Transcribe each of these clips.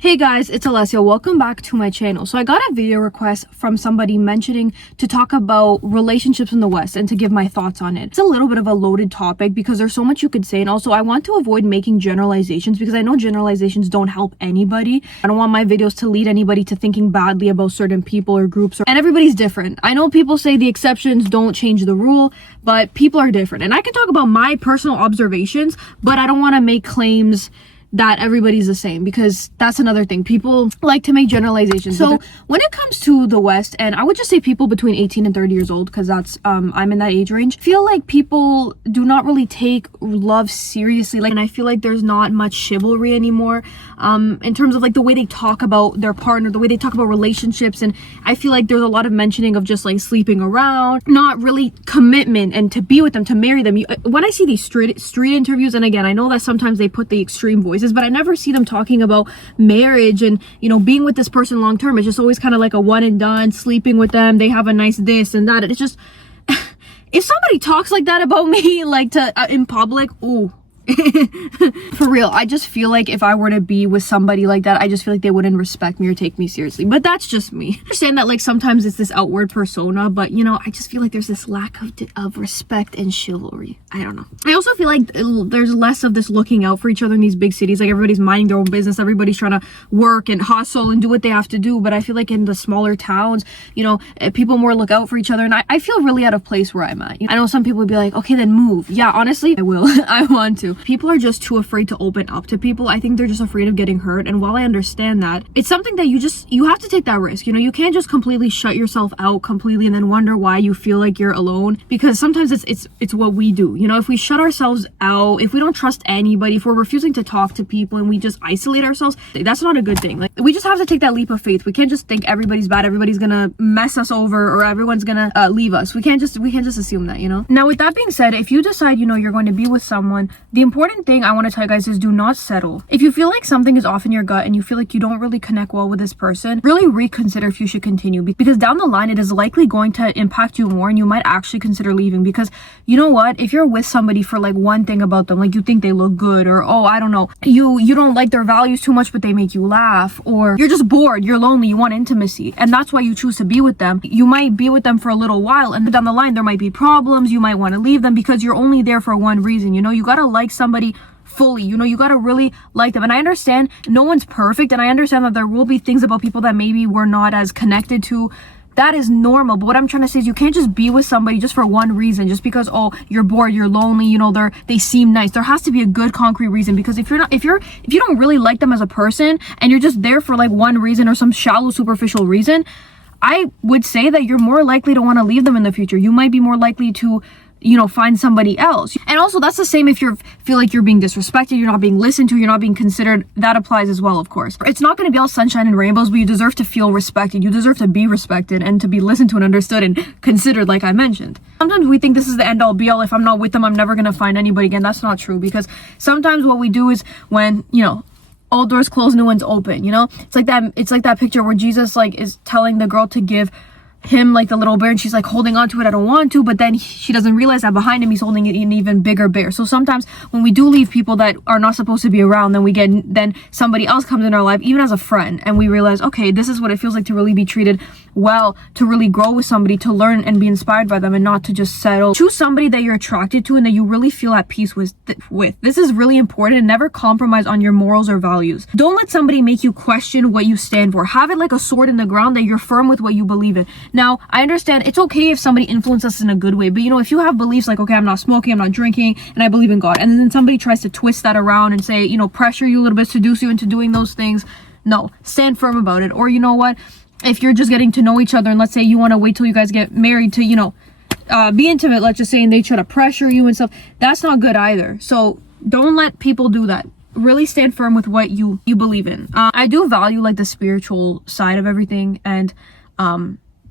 Hey guys, it's Alessia. Welcome back to my channel. So I got a video request from somebody mentioning to talk about relationships in the West and to give my thoughts on it. It's a little bit of a loaded topic because there's so much you could say, and also I want to avoid making generalizations because I know generalizations don't help anybody. I don't want my videos to lead anybody to thinking badly about certain people or groups, and everybody's different. I know people say the exceptions don't change the rule, but people are different. And I can talk about my personal observations, but I don't want to make claims that everybody's the same, because that's another thing. People like to make generalizations. So when it comes to the West, and I would just say people between 18 and 30 years old, because that's I'm in that age range, feel like people do not really take love seriously. And I feel like there's not much chivalry anymore in terms of like the way they talk about their partner, the way they talk about relationships. And I feel like there's a lot of mentioning of just like sleeping around, not really commitment and to be with them, to marry them. When I see these street interviews, and again, I know that sometimes they put the extreme voice, but I never see them talking about marriage and, you know, being with this person long term. It's just always kind of like a one and done, sleeping with them, they have a nice this and that. It's just, if somebody talks like that about me, like to in public, ooh. For real, I just feel like if I were to be with somebody like that, I just feel like they wouldn't respect me or take me seriously. But that's just me. I understand that like sometimes it's this outward persona, but you know, I just feel like there's this lack of respect and chivalry. I don't know. I also feel like there's less of this looking out for each other in these big cities. Like everybody's minding their own business, everybody's trying to work and hustle and do what they have to do. But I feel like in the smaller towns, you know, people more look out for each other, and I feel really out of place where I'm at. I know some people would be like, okay, then move. Yeah, honestly, I will. I want to. People are just too afraid to open up to people. I think they're just afraid of getting hurt. And while I understand that, it's something that you have to take that risk. You know, you can't just completely shut yourself out completely and then wonder why you feel like you're alone, because sometimes it's what we do. You know, if we shut ourselves out, if we don't trust anybody, if we're refusing to talk to people and we just isolate ourselves, that's not a good thing. Like, we just have to take that leap of faith. We can't just think everybody's bad, everybody's gonna mess us over, or everyone's gonna leave us. We can't just assume that, you know. Now with that being said, if you decide, you know, you're going to be with someone, the important thing I want to tell you guys is do not settle. If you feel like something is off in your gut and you feel like you don't really connect well with this person, really reconsider if you should continue, because down the line it is likely going to impact you more and you might actually consider leaving. Because you know what, if you're with somebody for like one thing about them, like you think they look good, or oh, I don't know, you don't like their values too much but they make you laugh, or you're just bored, you're lonely, you want intimacy, and that's why you choose to be with them, you might be with them for a little while, and down the line there might be problems, you might want to leave them because you're only there for one reason. You know, you gotta like somebody fully, you know, you gotta really like them. And I understand no one's perfect, and I understand that there will be things about people that maybe we're not as connected to. That is normal. But what I'm trying to say is you can't just be with somebody just for one reason, just because, oh, you're bored, you're lonely, you know, they seem nice. There has to be a good concrete reason, because if you don't really like them as a person and you're just there for like one reason or some shallow superficial reason, I would say that you're more likely to want to leave them in the future. You might be more likely to, you know, find somebody else. And also that's the same if you feel like you're being disrespected, you're not being listened to, you're not being considered. That applies as well, of course. It's not going to be all sunshine and rainbows, but you deserve to feel respected. You deserve to be respected and to be listened to and understood and considered, like I mentioned. Sometimes we think this is the end all be all. If I'm not with them, I'm never going to find anybody again. That's not true, because sometimes what we do is when, you know, all doors close, new ones open, you know? It's like that picture where Jesus like is telling the girl to give him like the little bear, and she's like holding on to it, I don't want to, but then she doesn't realize that behind him he's holding it an even bigger bear. So sometimes when we do leave people that are not supposed to be around, then somebody else comes in our life, even as a friend, and we realize, okay, this is what it feels like to really be treated well, to really grow with somebody, to learn and be inspired by them, and not to just settle. Choose somebody that you're attracted to and that you really feel at peace with. This is really important, and never compromise on your morals or values. Don't let somebody make you question what you stand for. Have it like a sword in the ground, that you're firm with what you believe in. Now, I understand it's okay if somebody influences us in a good way, but you know, if you have beliefs like, okay, I'm not smoking, I'm not drinking, and I believe in God, and then somebody tries to twist that around and say, you know, pressure you a little bit, seduce you into doing those things, no, stand firm about it. Or you know what, if you're just getting to know each other, and let's say you want to wait till you guys get married to, you know, be intimate, let's just say, and they try to pressure you and stuff, that's not good either. So don't let people do that. Really stand firm with what you believe in. I do value like the spiritual side of everything and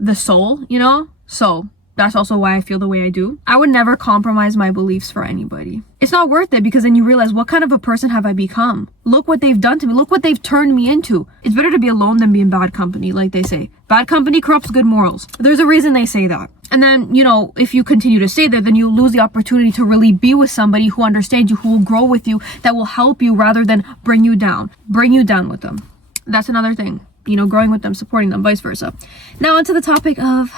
the soul, you know, so that's also why I feel the way I do. I would never compromise my beliefs for anybody. It's not worth it, because then you realize, what kind of a person have I become? Look what they've done to me. Look what they've turned me into. It's better to be alone than be in bad company, like they say. Bad company corrupts good morals. There's a reason they say that. And then, you know, if you continue to stay there, then you lose the opportunity to really be with somebody who understands you, who will grow with you, that will help you rather than bring you down with them. that's another thing, you know, growing with them, supporting them, vice versa. Now onto the topic of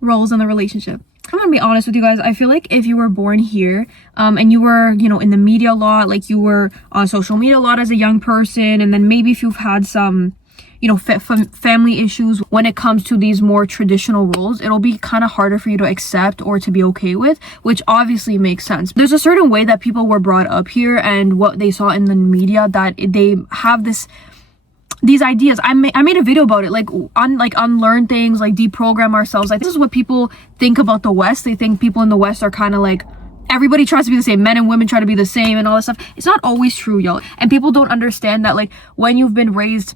roles in the relationship. I'm gonna be honest with you guys. I feel like if you were born here, and you were, you know, in the media a lot, like you were on social media a lot as a young person, and then maybe if you've had some, you know, family issues when it comes to these more traditional roles, it'll be kind of harder for you to accept or to be okay with, which obviously makes sense. There's a certain way that people were brought up here and what they saw in the media that they have these ideas. I made a video about it, like unlearn things, like deprogram ourselves. Like, this is what people think about the West. They think people in the West are kind of like, everybody tries to be the same. Men and women try to be the same and all this stuff. It's not always true, y'all. And people don't understand that, like, when you've been raised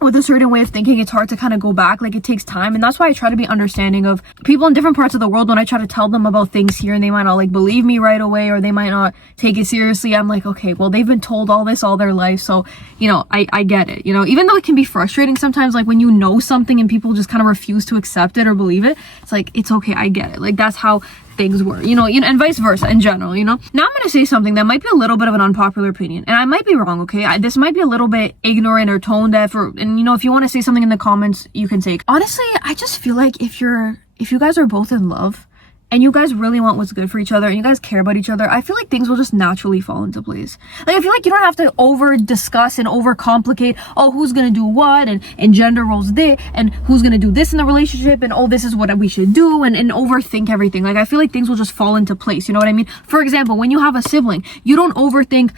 with a certain way of thinking, it's hard to kind of go back. Like, it takes time. And that's why I try to be understanding of people in different parts of the world. When I try to tell them about things here and they might not like believe me right away, or they might not take it seriously, I'm like, okay, well, they've been told all this all their life, so, you know, I get it. You know, even though it can be frustrating sometimes, like when you know something and people just kind of refuse to accept it or believe it, it's like, it's okay, I get it. Like, that's how things were, you know, and vice versa in general, you know. Now I'm gonna say something that might be a little bit of an unpopular opinion, and I might be wrong, okay? This might be a little bit ignorant or tone deaf, and you know, if you want to say something in the comments, you can say it. Honestly, I just feel like if you guys are both in love and you guys really want what's good for each other and you guys care about each other, I feel like things will just naturally fall into place. Like, I feel like you don't have to over discuss and over complicate, oh, who's gonna do what, and gender roles there, and who's gonna do this in the relationship, and oh, this is what we should do, and overthink everything. Like, I feel like things will just fall into place, you know what I mean? For example, when you have a sibling, you don't overthink.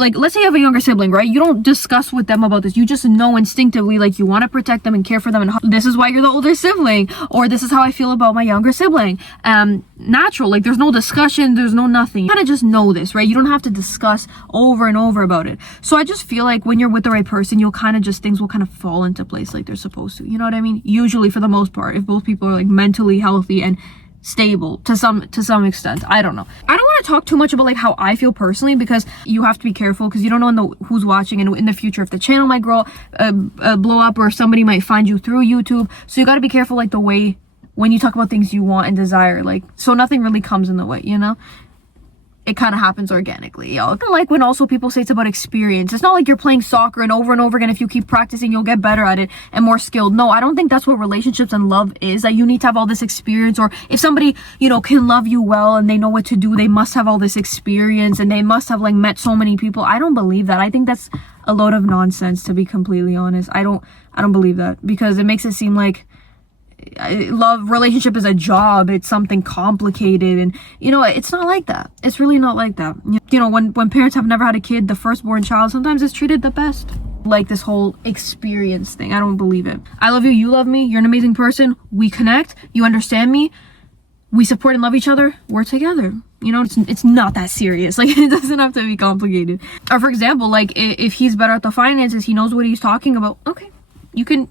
Like, let's say you have a younger sibling, right? You don't discuss with them about this. You just know instinctively, like, you want to protect them and care for them, and this is why you're the older sibling, or this is how I feel about my younger sibling. Natural, like, there's no discussion, there's no nothing. You kind of just know this, right? You don't have to discuss over and over about it. So I just feel like when you're with the right person, you'll kind of just, things will kind of fall into place like they're supposed to. You know what I mean? Usually, for the most part, if both people are like mentally healthy and stable to some extent. I don't know. I don't want to talk too much about like how I feel personally, because you have to be careful, because you don't know who's watching, and in the future if the channel might grow blow up, or somebody might find you through YouTube. So you got to be careful, like, the way when you talk about things you want and desire, like, so nothing really comes in the way, you know. It kind of happens organically, y'all. Like when also people say it's about experience. It's not like you're playing soccer and over again, if you keep practicing, you'll get better at it and more skilled. No, I don't think that's what relationships and love is, that you need to have all this experience, or if somebody, you know, can love you well and they know what to do, they must have all this experience and they must have like met so many people. I don't believe that. I think that's a load of nonsense, to be completely honest. I don't believe that, because it makes it seem like relationship is a job, it's something complicated, and you know, it's not like that. It's really not like that. You know, when parents have never had a kid, the firstborn child sometimes is treated the best. Like this whole experience thing, I don't believe it. I love you, you love me, you're an amazing person, we connect, you understand me, we support and love each other, we're together. You know, it's not that serious. Like, it doesn't have to be complicated. Or for example, like if he's better at the finances, he knows what he's talking about, okay, you can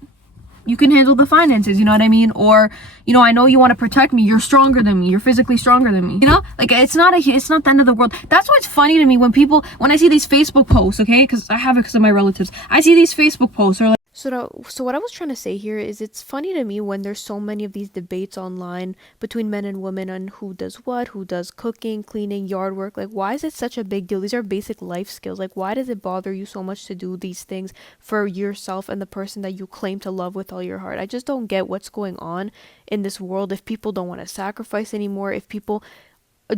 handle the finances, you know what I mean? Or, you know, I know you want to protect me, you're stronger than me, you're physically stronger than me, you know? Like, it's not the end of the world. That's why it's funny to me when I see these Facebook posts, okay? Because I have it because of my relatives. I see these Facebook posts, or like, So what I was trying to say here is, it's funny to me when there's so many of these debates online between men and women on who does what, who does cooking, cleaning, yard work. Like, why is it such a big deal? These are basic life skills. Like, why does it bother you so much to do these things for yourself and the person that you claim to love with all your heart? I just don't get what's going on in this world. If people don't want to sacrifice anymore, if people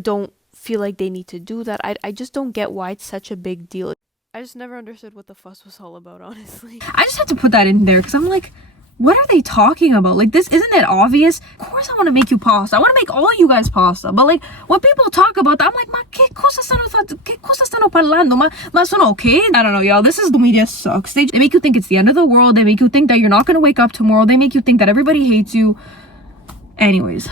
don't feel like they need to do that, I just don't get why it's such a big deal. I just never understood what the fuss was all about, honestly. I just had to put that in there because I'm like, what are they talking about? Like, this, isn't it obvious? Of course I want to make you pasta. I want to make all you guys pasta. But like, when people talk about that, I'm like, che cosa stanno parlando? Ma sono okay? I don't know, y'all. This is, the media sucks. They make you think it's the end of the world. They make you think that you're not going to wake up tomorrow. They make you think that everybody hates you. Anyways.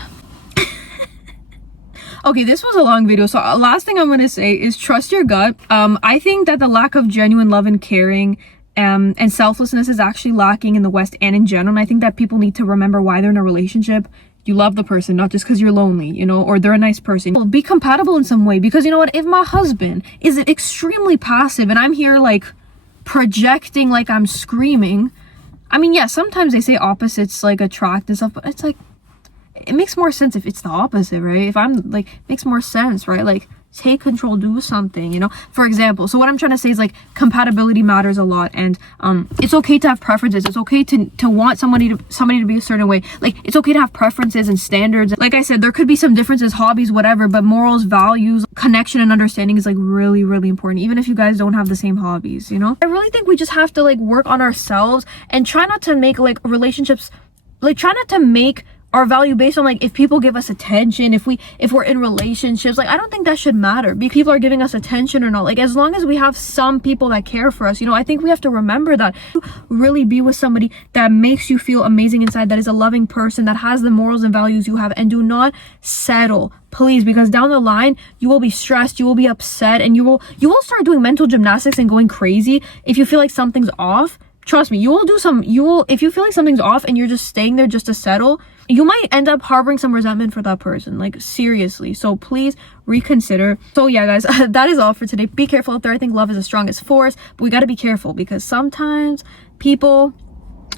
Okay, this was a long video, so last thing I'm going to say is trust your gut. I think that the lack of genuine love and caring and selflessness is actually lacking in the West and in general, and I think that people need to remember why they're in a relationship. You love the person, not just because you're lonely, you know, or they're a nice person. Well, be compatible in some way, because you know what, if my husband is extremely passive and I'm here like projecting like I'm screaming, I mean, yeah, sometimes they say opposites like attract and stuff, but it's like, it makes more sense if it's the opposite, right? If I'm like, it makes more sense, right? Like, take control, do something, you know. For example, so what I'm trying to say is like compatibility matters a lot, and it's okay to have preferences. It's okay to want somebody to be a certain way. Like, it's okay to have preferences and standards. Like I said, there could be some differences, hobbies, whatever, but morals, values, connection, and understanding is like really, really important, even if you guys don't have the same hobbies, you know. I really think we just have to like work on ourselves and try not to make like relationships, like try not to make our value based on like if people give us attention, if we're in relationships. Like, I don't think that should matter because people are giving us attention or not. Like, as long as we have some people that care for us, you know, I think we have to remember that. Really be with somebody that makes you feel amazing inside, that is a loving person, that has the morals and values you have, and do not settle, please, because down the line you will be stressed, you will be upset, and you will start doing mental gymnastics and going crazy if you feel like something's off. Trust me, if you feel like something's off and you're just staying there just to settle, you might end up harboring some resentment for that person, like seriously. So please reconsider. So yeah, guys, that is all for today. Be careful out there. I think love is the strongest force, but we got to be careful because sometimes people,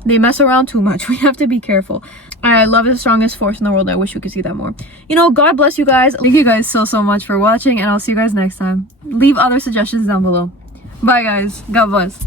they mess around too much. We have to be careful. Love is the strongest force in the world. I wish we could see that more. You know, God bless you guys. Thank you guys so much for watching, and I'll see you guys next time. Leave other suggestions down below. Bye guys. God bless.